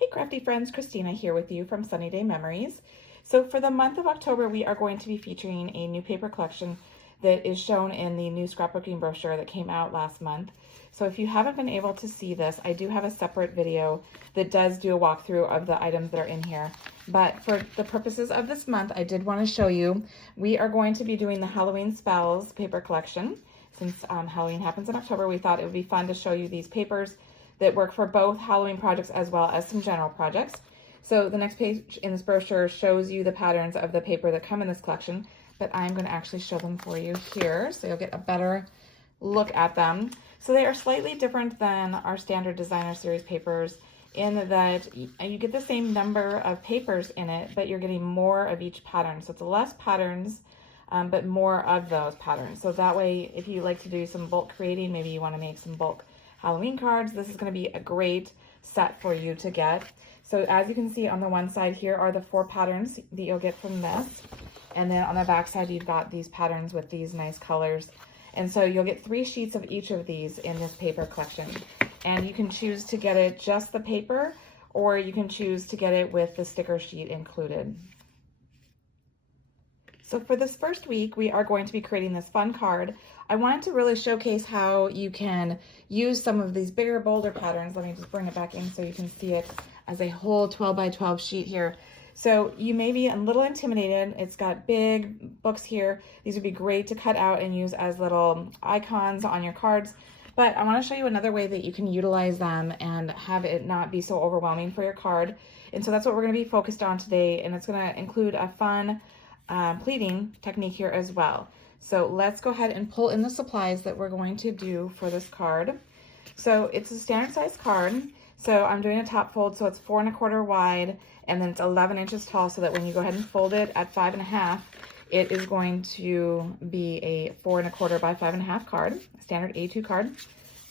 Hey crafty friends, Christina here with you from Sunny Day Memories. So for the month of October, we are going to be featuring a new paper collection that is shown in the new scrapbooking brochure that came out last month. So if you haven't been able to see this, I do have a separate video that does do a walkthrough of the items that are in here. But for the purposes of this month, I did want to show you, we are going to be doing the Halloween Spells paper collection. Since Halloween happens in October, we thought it would be fun to show you these papers that work for both Halloween projects as well as some general projects. So the next page in this brochure shows you the patterns of the paper that come in this collection, but I'm going to actually show them for you here so you'll get a better look at them. So they are slightly different than our standard designer series papers in that you get the same number of papers in it, but you're getting more of each pattern. So it's less patterns, but more of those patterns. So that way, if you like to do some bulk creating, maybe you want to make some bulk Halloween cards, this is going to be a great set for you to get. So as you can see on the one side, here are the 4 patterns that you'll get from this. And then on the back side, you've got these patterns with these nice colors. And so you'll get 3 sheets of each of these in this paper collection. And you can choose to get it just the paper, or you can choose to get it with the sticker sheet included. So for this first week, we are going to be creating this fun card. I wanted to really showcase how you can use some of these bigger, bolder patterns. Let me just bring it back in so you can see it as a whole 12 by 12 sheet here. So you may be a little intimidated. It's got big books here. These would be great to cut out and use as little icons on your cards. But I want to show you another way that you can utilize them and have it not be so overwhelming for your card. And so that's what we're going to be focused on today. And it's going to include a fun pleating technique here as well. So let's go ahead and pull in the supplies that we're going to do for this card. So it's a standard size card. So I'm doing a top fold, so it's 4 1/4 wide, and then it's 11 inches tall, so that when you go ahead and fold it at 5 1/2, it is going to be a 4 1/4 by 5 1/2 card, a standard A2 card. So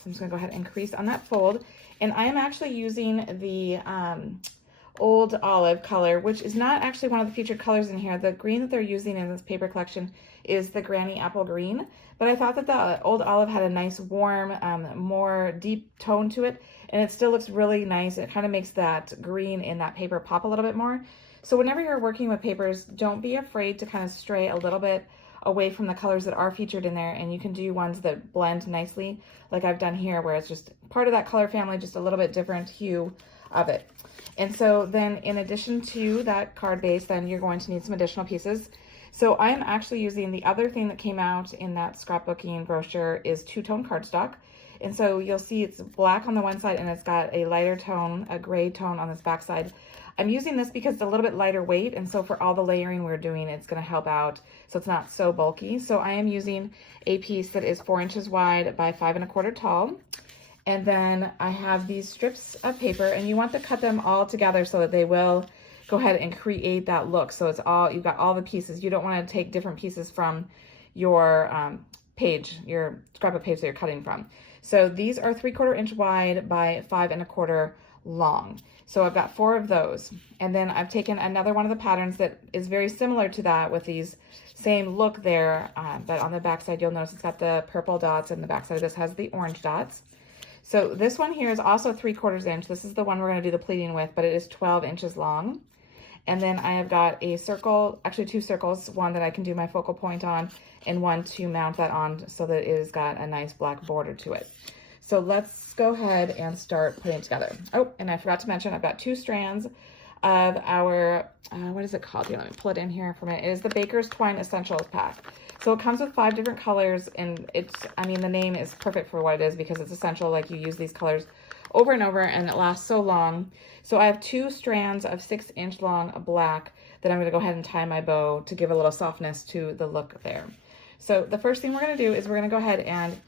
I'm just gonna go ahead and crease on that fold. And I am actually using the Old Olive color, which is not actually one of the featured colors in here. The green that they're using in this paper collection is the Granny Apple Green, but I thought that the Old Olive had a nice warm, more deep tone to it, and it still looks really nice. It kind of makes that green in that paper pop a little bit more. So whenever you're working with papers, don't be afraid to kind of stray a little bit away from the colors that are featured in there, and you can do ones that blend nicely, like I've done here, where it's just part of that color family, just a little bit different hue of it. And so then in addition to that card base, then you're going to need some additional pieces. So I'm actually using the other thing that came out in that scrapbooking brochure is 2-tone cardstock. And so you'll see it's black on the one side and it's got a lighter tone, a gray tone on this back side. I'm using this because it's a little bit lighter weight, and so for all the layering we're doing, it's going to help out so it's not so bulky. So I am using a piece that is 4 inches wide by 5 1/4 tall. And then I have these strips of paper, and you want to cut them all together so that they will go ahead and create that look. So it's all, you've got all the pieces. You don't want to take different pieces from your page, your scrapbook page that you're cutting from. So these are 3/4 inch wide by 5 1/4 long. So I've got 4 of those. And then I've taken another one of the patterns that is very similar to that with these same look there, but on the back side, you'll notice it's got the purple dots, and the back side of this has the orange dots. So this one here is also 3/4 inch. This is the one we're going to do the pleating with, but it is 12 inches long. And then I have got a circle, actually 2 circles, one that I can do my focal point on and one to mount that on so that it has got a nice black border to it. So let's go ahead and start putting it together. Oh, and I forgot to mention, I've got 2 strands of our, what is it called? Here, let me pull it in here for a minute. It is the Baker's Twine Essentials pack. So it comes with 5 different colors, and it's, I mean, the name is perfect for what it is because it's essential. Like, you use these colors over and over and it lasts so long. So I have 2 strands of 6 inch long black that I'm going to go ahead and tie my bow to give a little softness to the look there. So the first thing we're going to do is we're going to go ahead and,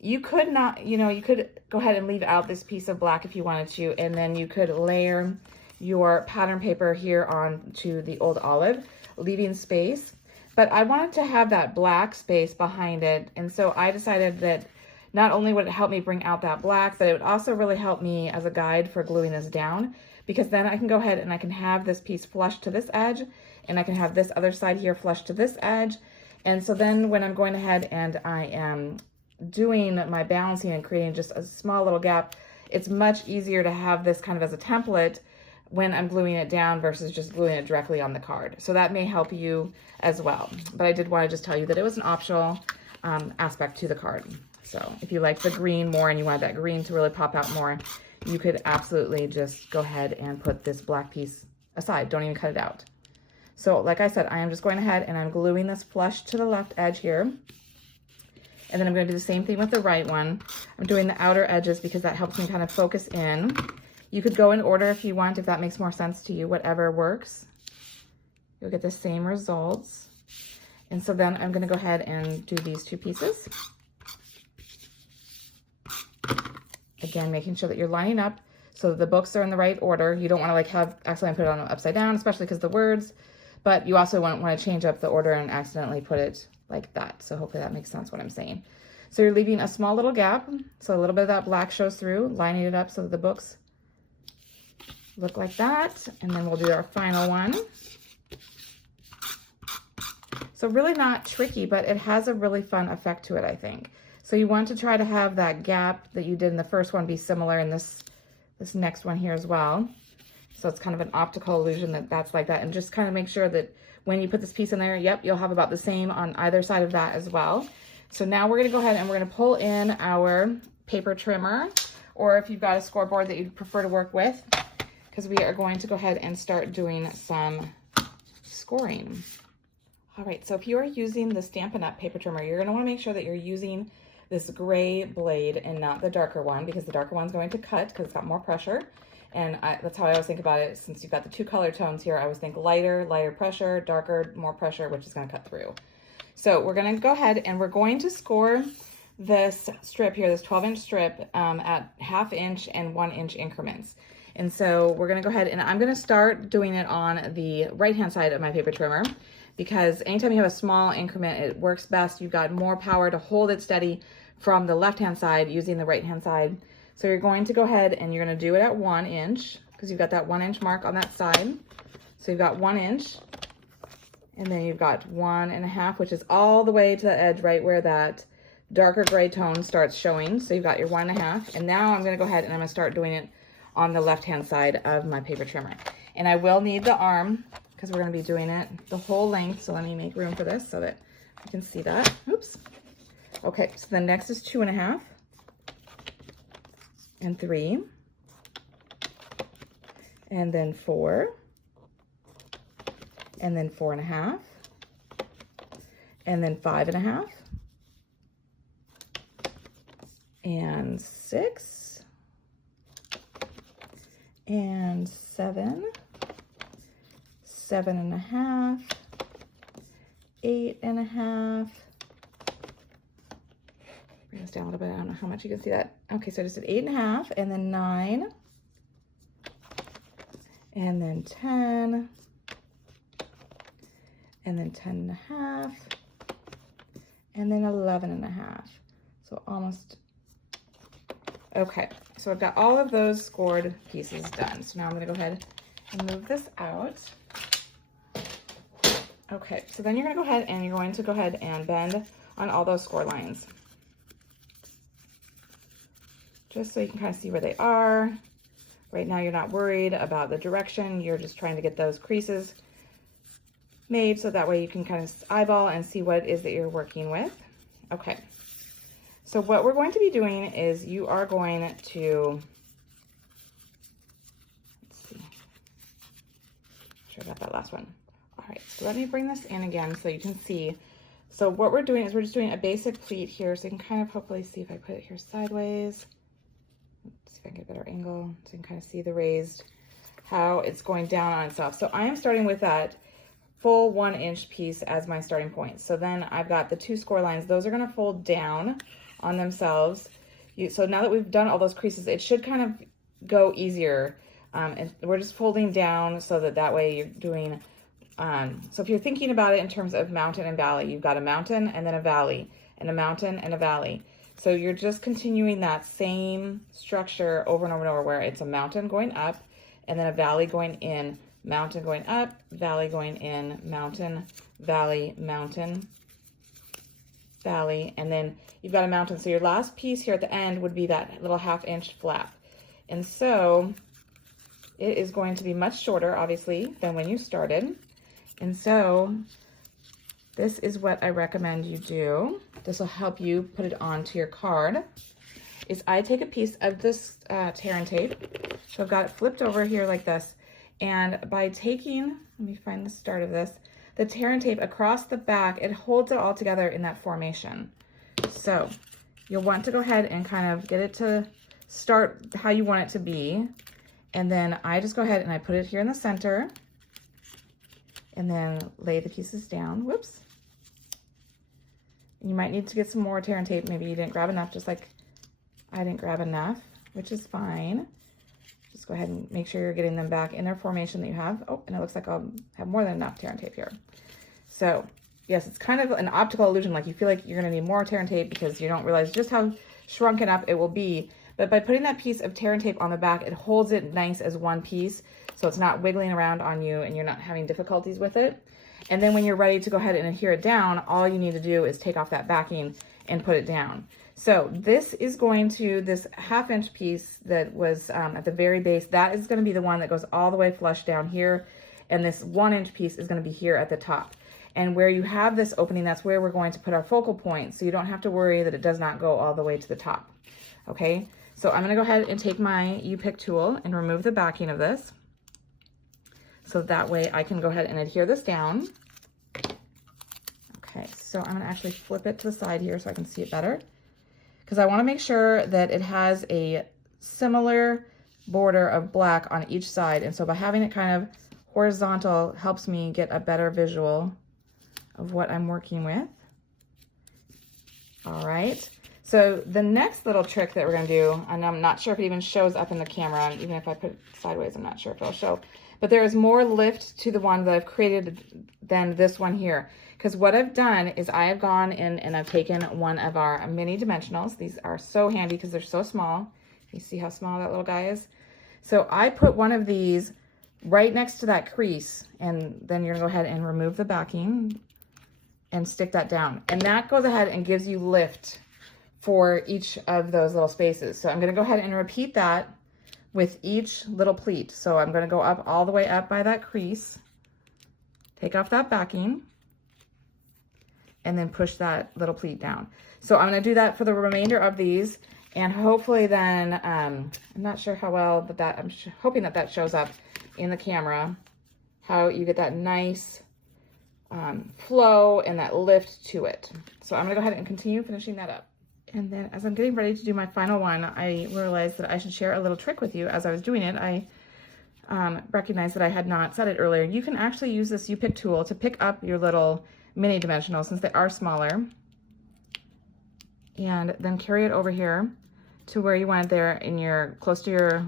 you could not, you know, you could go ahead and leave out this piece of black if you wanted to, and then you could layer your pattern paper here on to the Old Olive, leaving space. But I wanted to have that black space behind it, and so I decided that not only would it help me bring out that black, but it would also really help me as a guide for gluing this down, because then I can go ahead and I can have this piece flush to this edge, and I can have this other side here flush to this edge. And so then when I'm going ahead and I am doing my balancing and creating just a small little gap, it's much easier to have this kind of as a template when I'm gluing it down versus just gluing it directly on the card. So that may help you as well. But I did want to just tell you that it was an optional aspect to the card. So if you like the green more and you want that green to really pop out more, you could absolutely just go ahead and put this black piece aside. Don't even cut it out. So like I said, I am just going ahead and I'm gluing this flush to the left edge here. And then I'm going to do the same thing with the right one. I'm doing the outer edges because that helps me kind of focus in. You could go in order if you want, if that makes more sense to you, whatever works. You'll get the same results. And so then I'm going to go ahead and do these two pieces. Again, making sure that you're lining up so that the books are in the right order. You don't want to like have accidentally put it on upside down, especially because the words, but you also won't want to change up the order and accidentally put it like that. So hopefully that makes sense what I'm saying. So you're leaving a small little gap. So a little bit of that black shows through, lining it up so that the books look like that. And then we'll do our final one. So really not tricky, but it has a really fun effect to it, I think. So you want to try to have that gap that you did in the first one be similar in this next one here as well. So it's kind of an optical illusion that that's like that. And just kind of make sure that when you put this piece in there, yep, you'll have about the same on either side of that as well. So now we're gonna go ahead and we're gonna pull in our paper trimmer, or if you've got a scoreboard that you'd prefer to work with, because we are going to go ahead and start doing some scoring. All right, so if you are using the Stampin' Up paper trimmer, you're gonna wanna make sure that you're using this gray blade and not the darker one, because the darker one's going to cut because it's got more pressure. And that's how I always think about it. Since you've got the two color tones here, I always think lighter pressure, darker, more pressure, which is gonna cut through. So we're gonna go ahead and we're going to score this strip here, this 12-inch strip at 1/2 inch and 1 inch increments. And so we're gonna go ahead and I'm gonna start doing it on the right-hand side of my paper trimmer, because anytime you have a small increment, it works best. You've got more power to hold it steady from the left-hand side using the right-hand side. So you're going to go ahead and you're gonna do it at 1 inch, because you've got that 1 inch mark on that side. So you've got 1 inch, and then you've got 1.5, which is all the way to the edge, right where that darker gray tone starts showing. So you've got your 1.5, and now I'm gonna go ahead and I'm gonna start doing it on the left-hand side of my paper trimmer. And I will need the arm, because we're gonna be doing it the whole length. So let me make room for this so that you can see that. Oops. Okay, so the next is 2.5 and 3, and then 4, and then 4.5, and then 5.5, and 6, and 7, 7.5, 8.5. Bring this down a little bit. I don't know how much you can see that. Okay, so I just did 8.5, and then 9, and then 10, and then 10.5, and then 11.5. So almost. Okay, so I've got all of those scored pieces done. So now I'm gonna go ahead and move this out. Okay, so then you're gonna go ahead and you're going to go ahead and bend on all those score lines, just so you can kind of see where they are. Right now you're not worried about the direction, you're just trying to get those creases made so that way you can kind of eyeball and see what it is that you're working with. Okay, so what we're going to be doing is you are going to, let's see, sure I got that last one. All right, so let me bring this in again so you can see. So what we're doing is we're just doing a basic pleat here, so you can kind of hopefully see if I put it here sideways. Let's see if I can get a better angle so you can kind of see the raised, how it's going down on itself. So I am starting with that full 1 inch piece as my starting point. So then I've got the two score lines. Those are gonna fold down on themselves. So now that we've done all those creases, it should kind of go easier. And we're just folding down so that way you're doing, so if you're thinking about it in terms of mountain and valley, you've got a mountain and then a valley, and a mountain and a valley. So you're just continuing that same structure over and over and over, where it's a mountain going up and then a valley going in, mountain going up, valley going in, mountain, valley, mountain, valley, and then you've got a mountain. So your last piece here at the end would be that little 1/2 inch flap. And so it is going to be much shorter, obviously, than when you started. And so this is what I recommend you do. This will help you put it onto your card. Is I take a piece of this tear and tape. So I've got it flipped over here like this. And by taking, let me find the start of this, the tear and tape across the back, it holds it all together in that formation. So you'll want to go ahead and kind of get it to start how you want it to be. And then I just go ahead and I put it here in the center and then lay the pieces down. Whoops. You might need to get some more tear and tape. Maybe you didn't grab enough, just like I didn't grab enough, which is fine. Just go ahead and make sure you're getting them back in their formation that you have. Oh, and it looks like I'll have more than enough tear and tape here. So yes, it's kind of an optical illusion. Like you feel like you're gonna need more tear and tape because you don't realize just how shrunken up it will be. But by putting that piece of tear and tape on the back, it holds it nice as one piece. So it's not wiggling around on you and you're not having difficulties with it. And then when you're ready to go ahead and adhere it down, all you need to do is take off that backing and put it down. So this is going to, this 1/2 inch piece that was at the very base, that is going to be the one that goes all the way flush down here. And this 1 inch piece is going to be here at the top. And where you have this opening, that's where we're going to put our focal point. So you don't have to worry that it does not go all the way to the top. Okay, so I'm going to go ahead and take my U-pick tool and remove the backing of this. So that way I can go ahead and adhere this down. Okay, so I'm going to actually flip it to the side here so I can see it better, because I want to make sure that it has a similar border of black on each side. And so by having it kind of horizontal helps me get a better visual of what I'm working with. All right, so the next little trick that we're going to do, and I'm not sure if it even shows up in the camera, even if I put it sideways, I'm not sure if it'll show, but there is more lift to the one that I've created than this one here. Because what I've done is I have gone in and I've taken one of our mini dimensionals. These are so handy because they're so small. You see how small that little guy is? So I put one of these right next to that crease, and then you're gonna go ahead and remove the backing and stick that down. And that goes ahead and gives you lift for each of those little spaces. So I'm gonna go ahead and repeat that with each little pleat. So I'm gonna go up all the way up by that crease, take off that backing, and then push that little pleat down. So I'm gonna do that for the remainder of these, and hopefully then, I'm not sure how well, but I'm hoping that that shows up in the camera, how you get that nice flow and that lift to it. So I'm gonna go ahead and continue finishing that up. And then as I'm getting ready to do my final one, I realized that I should share a little trick with you. As I was doing it, I recognized that I had not said it earlier. You can actually use this U-pick tool to pick up your little mini dimensional, since they are smaller, and then carry it over here to where you want it there in your, close to your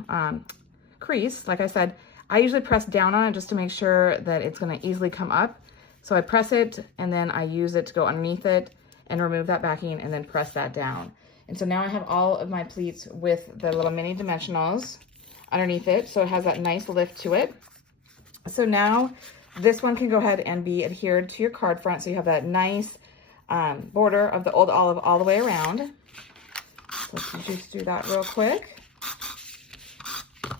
crease. Like I said, I usually press down on it just to make sure that it's gonna easily come up. So I press it and then I use it to go underneath it and remove that backing and then press that down. And so now I have all of my pleats with the little mini dimensionals underneath it. So it has that nice lift to it. So now this one can go ahead and be adhered to your card front. So you have that nice border of the old olive all the way around. So let's just do that real quick.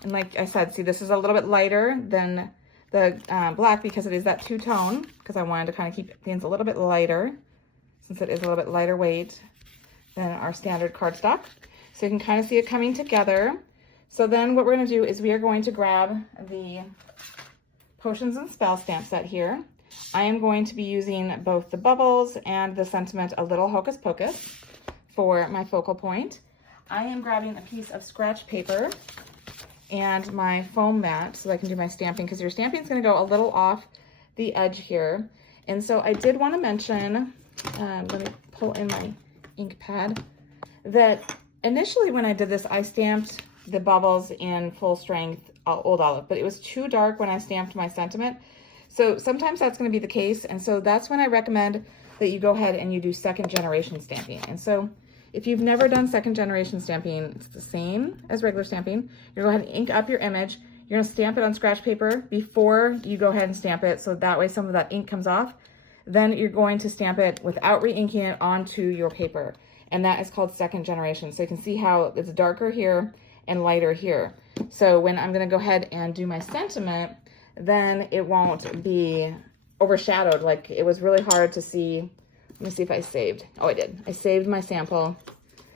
And like I said, see, this is a little bit lighter than the black because it is that two-tone, because I wanted to kind of keep things a little bit lighter, since it is a little bit lighter weight than our standard cardstock. So you can kind of see it coming together. So then what we're going to do is we are going to grab the Potions and Spell stamp set here. I am going to be using both the bubbles and the sentiment A Little Hocus Pocus for my focal point. I am grabbing a piece of scratch paper and my foam mat so I can do my stamping, because your stamping is going to go a little off the edge here. And so I did want to mention, let me pull in my ink pad, that initially when I did this, I stamped the bubbles in full strength Old Olive, but it was too dark when I stamped my sentiment. So sometimes that's going to be the case. And so that's when I recommend that you go ahead and you do second generation stamping. And so if you've never done second generation stamping, it's the same as regular stamping. You're going to go ahead and ink up your image. You're going to stamp it on scratch paper before you go ahead and stamp it, so that way some of that ink comes off. Then you're going to stamp it without re-inking it onto your paper. And that is called second generation. So you can see how it's darker here and lighter here. So when I'm going to go ahead and do my sentiment, then it won't be overshadowed. Like, it was really hard to see. Let me see if I saved. Oh, I did. I saved my sample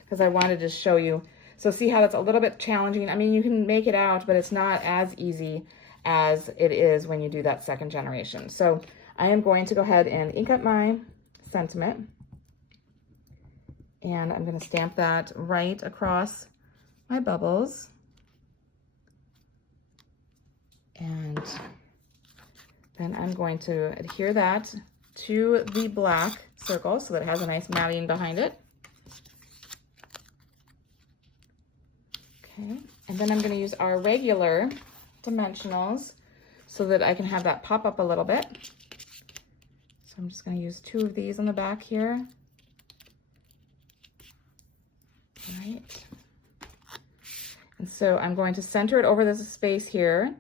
because I wanted to show you. So see how that's a little bit challenging? I mean, you can make it out, but it's not as easy as it is when you do that second generation. So I am going to go ahead and ink up my sentiment. And I'm going to stamp that right across my bubbles. And then I'm going to adhere that to the black circle so that it has a nice matting behind it. Okay, and then I'm going to use our regular dimensionals so that I can have that pop up a little bit. So I'm just going to use 2 of these on the back here. All right. And so I'm going to center it over this space here,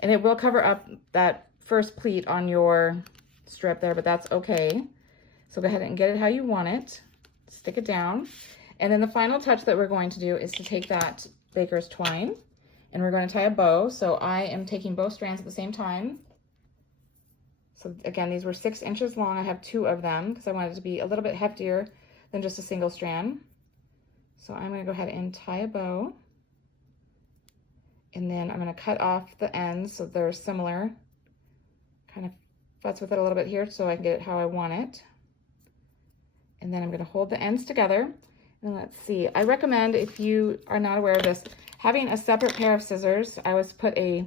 and it will cover up that first pleat on your strip there, but that's okay. So go ahead and get it how you want it. Stick it down. And then the final touch that we're going to do is to take that baker's twine, and we're going to tie a bow. So I am taking both strands at the same time. So again, these were 6 inches long. I have 2 of them because I wanted it to be a little bit heftier than just a single strand. So I'm going to go ahead and tie a bow. And then I'm going to cut off the ends so they're similar. Kind of futz with it a little bit here so I can get it how I want it. And then I'm going to hold the ends together. And let's see, I recommend, if you are not aware of this, having a separate pair of scissors. I always put a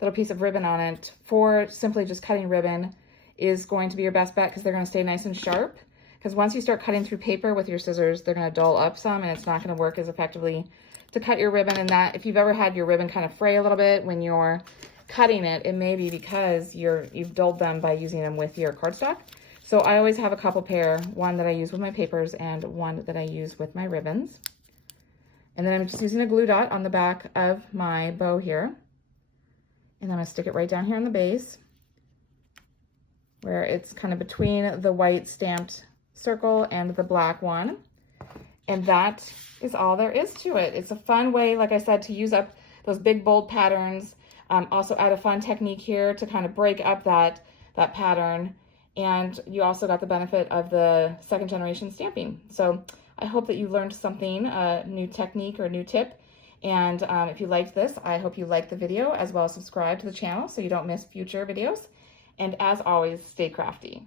little piece of ribbon on it. For simply just cutting ribbon is going to be your best bet because they're going to stay nice and sharp. Because once you start cutting through paper with your scissors, they're going to dull up some, and it's not going to work as effectively to cut your ribbon. And that, if you've ever had your ribbon kind of fray a little bit when you're cutting it, it may be because you've dulled them by using them with your cardstock. So I always have a couple pair, one that I use with my papers and one that I use with my ribbons. And then I'm just using a glue dot on the back of my bow here. And I'm going to stick it right down here on the base where it's kind of between the white stamped circle and the black one. And that is all there is to it. It's a fun way, like I said, to use up those big bold patterns. Also add a fun technique here to kind of break up that pattern. And you also got the benefit of the second generation stamping. So I hope that you learned something, a new technique or a new tip. And if you liked this, I hope you liked the video, as well as subscribe to the channel so you don't miss future videos. And as always, stay crafty.